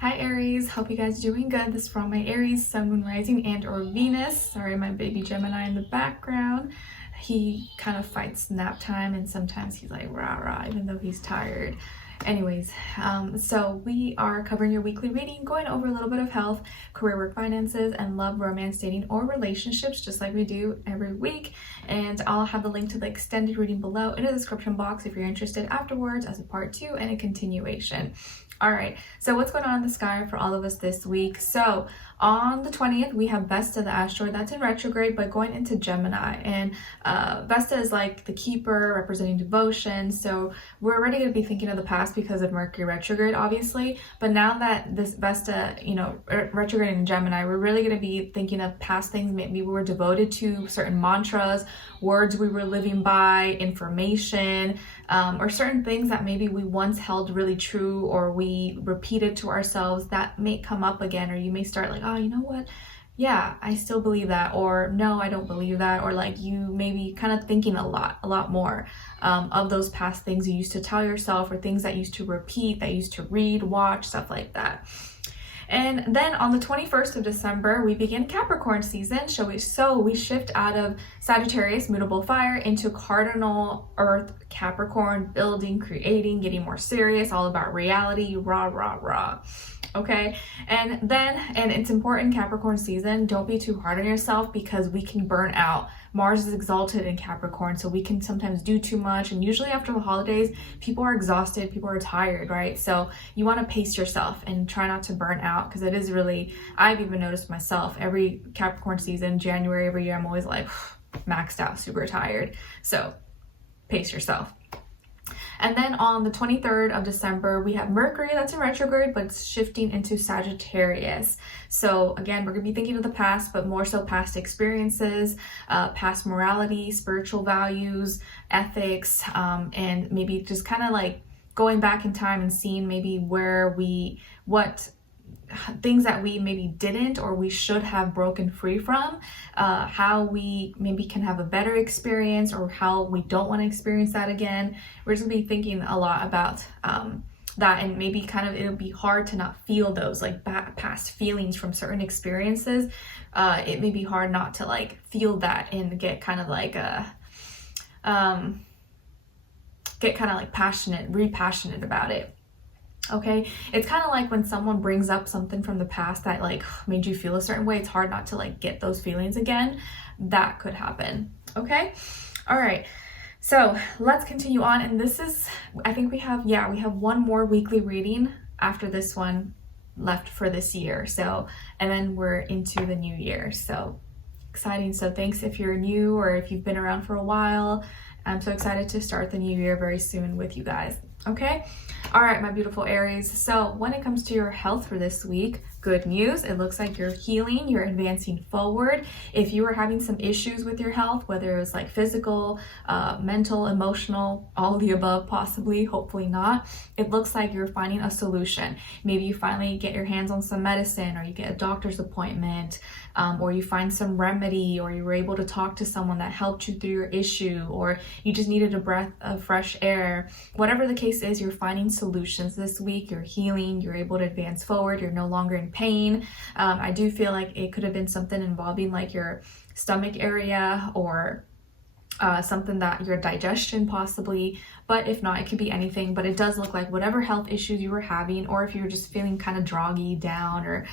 Hi Aries, hope you guys are doing good. This is from my Aries, Sun, Moon, Rising, and or Venus. Sorry, my baby Gemini in the background. He kind of fights nap time and sometimes he's like rah rah even though he's tired. Anyways, so we are covering your weekly reading, going over a little bit of health, career, work, finances, and love, romance, dating, or relationships, just like we do every week. And I'll have the link to the extended reading below in the description box if you're interested afterwards as a part 2 and a continuation. All right, so what's going on in the sky for all of us this week? So on the 20th, we have Vesta, the asteroid that's in retrograde, but going into Gemini. And Vesta is like the keeper, representing devotion. So we're already going to be thinking of the past because of Mercury retrograde, obviously. But now that this Vesta, retrograde in Gemini, we're really going to be thinking of past things maybe we were devoted to, certain mantras, words we were living by, information, or certain things that maybe we once held really true or we repeated to ourselves that may come up again, or you may start like, oh, you know what? Yeah, I still believe that, or no, I don't believe that, or like you maybe kind of thinking a lot more of those past things you used to tell yourself or things that you used to repeat, that you used to read, watch, stuff like that. And then on the 21st of December, we begin Capricorn season. So we shift out of Sagittarius, mutable fire, into cardinal earth, Capricorn, building, creating, getting more serious, all about reality, rah, rah, rah. Okay, and it's important, Capricorn season, don't be too hard on yourself because we can burn out. Mars is exalted in Capricorn, so we can sometimes do too much, and usually after the holidays people are exhausted, people are tired, right? So you want to pace yourself and try not to burn out, because it is really, I've even noticed myself, every Capricorn season, January every year, I'm always like maxed out, super tired. So pace yourself. And then on the 23rd of December, we have Mercury that's in retrograde, but it's shifting into Sagittarius. So again, we're going to be thinking of the past, but more so past experiences, past morality, spiritual values, ethics, and maybe just kind of like going back in time and seeing maybe what things that we maybe didn't or we should have broken free from, how we maybe can have a better experience, or how we don't want to experience that again. We're just gonna be thinking a lot about that, and maybe kind of it'll be hard to not feel those like past feelings from certain experiences. It may be hard not to like feel that and get kind of like passionate about it. Okay, it's kind of like when someone brings up something from the past that like made you feel a certain way, it's hard not to like get those feelings again. That could happen. Okay, all right, so let's continue on. And this is, I think we have one more weekly reading after this one left for this year. So, and then we're into the new year. So exciting. So thanks if you're new or if you've been around for a while. I'm so excited to start the new year very soon with you guys. Okay, all right, my beautiful Aries. So when it comes to your health for this week, good news. It looks like you're healing, you're advancing forward. If you were having some issues with your health, whether it was like physical, mental, emotional, all of the above, possibly, hopefully not, it looks like you're finding a solution. Maybe you finally get your hands on some medicine, or you get a doctor's appointment, or you find some remedy, or you were able to talk to someone that helped you through your issue, or you just needed a breath of fresh air. Whatever the case is, you're finding solutions this week. You're healing, you're able to advance forward, you're no longer in pain. I do feel like it could have been something involving like your stomach area, or something that your digestion possibly, but if not, it could be anything. But it does look like whatever health issues you were having, or if you were just feeling kind of groggy, down, or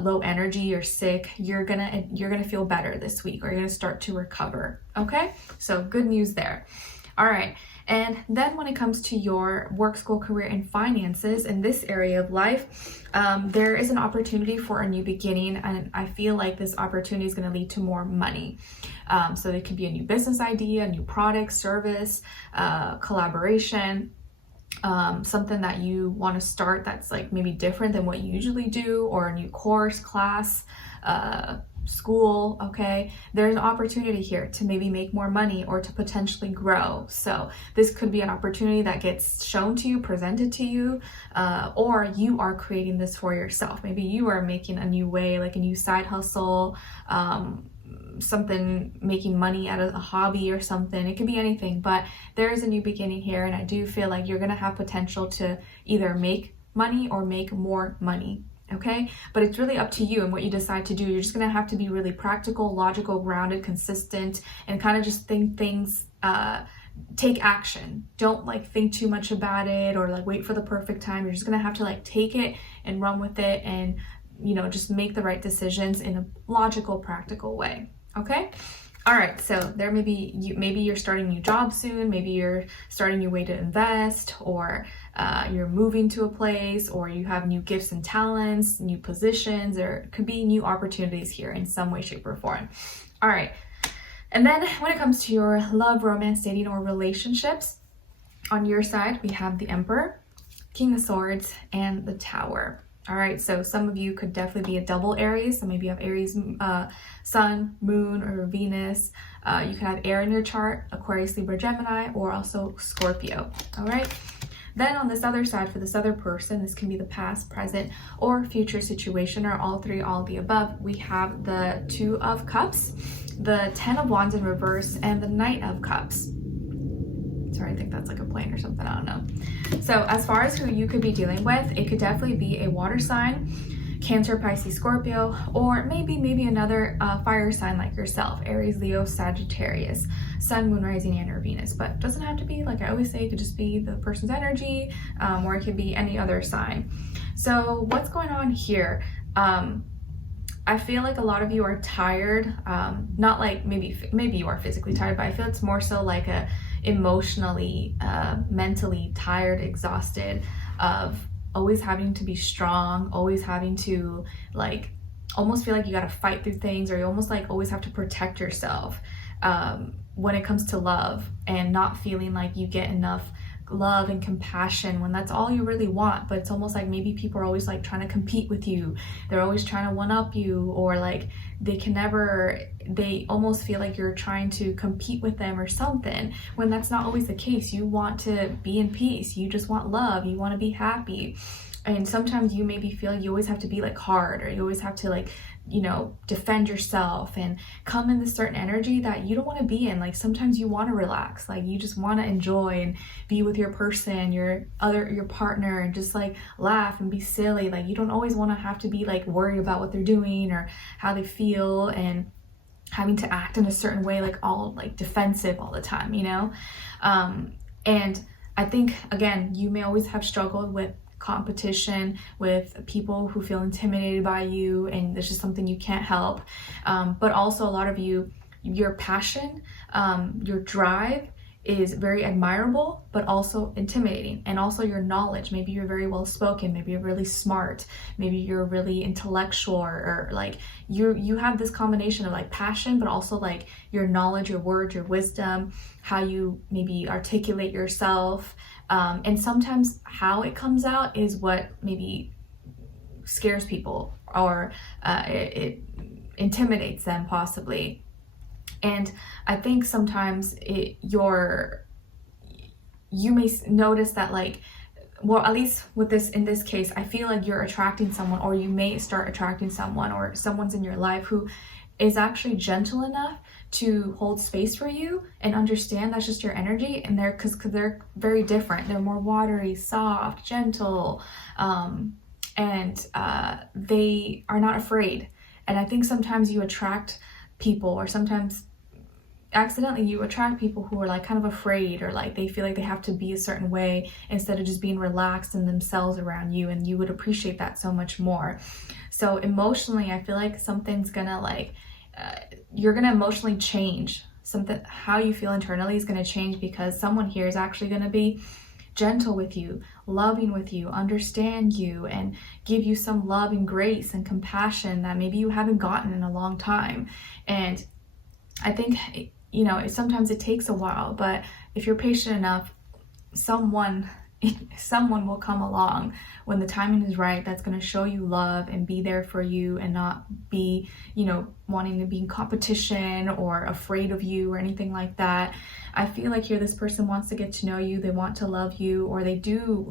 low energy or sick, you're gonna feel better this week, or you're gonna start to recover. Okay, so good news there. All right, and then when it comes to your work, school, career, and finances in this area of life, there is an opportunity for a new beginning, and I feel like this opportunity is going to lead to more money. So it could be a new business idea, a new product, service, collaboration, something that you want to start that's like maybe different than what you usually do, or a new course, class, school. Okay, there's an opportunity here to maybe make more money or to potentially grow. So this could be an opportunity that gets shown to you, presented to you, or you are creating this for yourself. Maybe you are making a new way, like a new side hustle, something, making money out of a hobby or something. It could be anything, but there is a new beginning here, and I do feel like you're gonna have potential to either make money or make more money. Okay, but it's really up to you and what you decide to do. You're just gonna have to be really practical, logical, grounded, consistent, and kind of just think things, take action. Don't like think too much about it or like wait for the perfect time. You're just gonna have to like take it and run with it, and just make the right decisions in a logical, practical way. Okay. All right, so there maybe you're starting a new job soon, maybe you're starting your way to invest, or you're moving to a place, or you have new gifts and talents, new positions, or it could be new opportunities here in some way, shape, or form. All right, and then when it comes to your love, romance, dating, or relationships, on your side, we have the Emperor, King of Swords, and the Tower. All right, so some of you could definitely be a double Aries. So maybe you have Aries, Sun, Moon, or Venus. You could have air in your chart, Aquarius, Libra, Gemini, or also Scorpio. All right. Then on this other side, for this other person, this can be the past, present, or future situation, or all three, all the above. We have the Two of Cups, the Ten of Wands in reverse, and the Knight of Cups. Sorry, I think that's like a plane or something, I don't know. So as far as who you could be dealing with, it could definitely be a water sign, Cancer, Pisces, Scorpio, or maybe another fire sign like yourself, Aries, Leo, Sagittarius, Sun, Moon, Rising, and or Venus. But it doesn't have to be, like I always say, it could just be the person's energy, or it could be any other sign. So what's going on here? I feel like a lot of you are tired, not like maybe you are physically tired, but I feel it's more so like a emotionally, mentally tired, exhausted of always having to be strong, always having to like almost feel like you got to fight through things, or you almost like always have to protect yourself when it comes to love, and not feeling like you get enough love and compassion when that's all you really want. But it's almost like maybe people are always like trying to compete with you, they're always trying to one up you, or like they almost feel like you're trying to compete with them or something, when that's not always the case. You want to be in peace, you just want love, you want to be happy. And sometimes you maybe feel you always have to be like hard, or you always have to like defend yourself and come in this certain energy that you don't want to be in. Like sometimes you want to relax, like you just want to enjoy and be with your person, your partner, and just like laugh and be silly. Like you don't always want to have to be like worried about what they're doing or how they feel, and having to act in a certain way, like all like defensive all the time, and I think again, you may always have struggled with competition, with people who feel intimidated by you, and this is something you can't help. But also a lot of you, your passion, your drive is very admirable, but also intimidating. And also your knowledge, maybe you're very well spoken, maybe you're really smart, maybe you're really intellectual, or like you have this combination of like passion, but also like your knowledge, your words, your wisdom, how you maybe articulate yourself. And sometimes how it comes out is what maybe scares people, or it intimidates them possibly. And I think sometimes you may notice that, like, well, at least in this case, I feel like you're attracting someone, or you may start attracting someone, or someone's in your life who is actually gentle enough to hold space for you and understand that's just your energy. And because they're very different. They're more watery, soft, gentle, and they are not afraid. And I think sometimes you attract people, or sometimes accidentally you attract people who are like kind of afraid, or like they feel like they have to be a certain way instead of just being relaxed in themselves around you, and you would appreciate that so much more. So emotionally, I feel like something's gonna like you're gonna emotionally change. Something, how you feel internally is gonna change, because someone here is actually gonna be gentle with you, loving with you, understand you, and give you some love and grace and compassion that maybe you haven't gotten in a long time. And I think sometimes it takes a while, but if you're patient enough, someone will come along when the timing is right, that's going to show you love and be there for you, and not be wanting to be in competition or afraid of you or anything like that. I feel like here this person wants to get to know you, they want to love you, or they do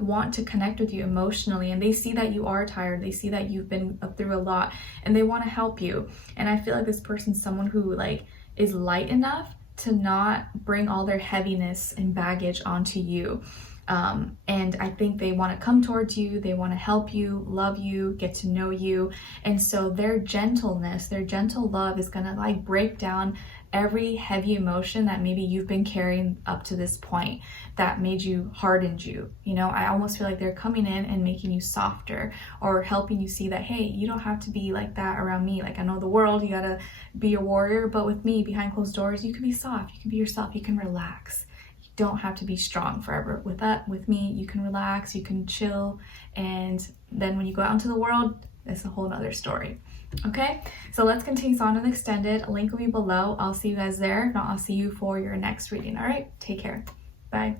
want to connect with you emotionally, and they see that you are tired, they see that you've been through a lot, and they want to help you. And I feel like this person's someone who like is light enough to not bring all their heaviness and baggage onto you. And I think they want to come towards you, they want to help you, love you, get to know you. And so their gentleness, their gentle love is going to like break down every heavy emotion that maybe you've been carrying up to this point that made you, hardened you. You know, I almost feel like they're coming in and making you softer, or helping you see that, hey, you don't have to be like that around me. Like, I know the world, you gotta be a warrior, but with me behind closed doors, you can be soft, you can be yourself, you can relax. You don't have to be strong forever. With me, you can relax, you can chill, and then when you go out into the world, it's a whole nother story. Okay, so let's continue on and extended. A link will be below. I'll see you guys there. If not, I'll see you for your next reading. All right, take care. Bye.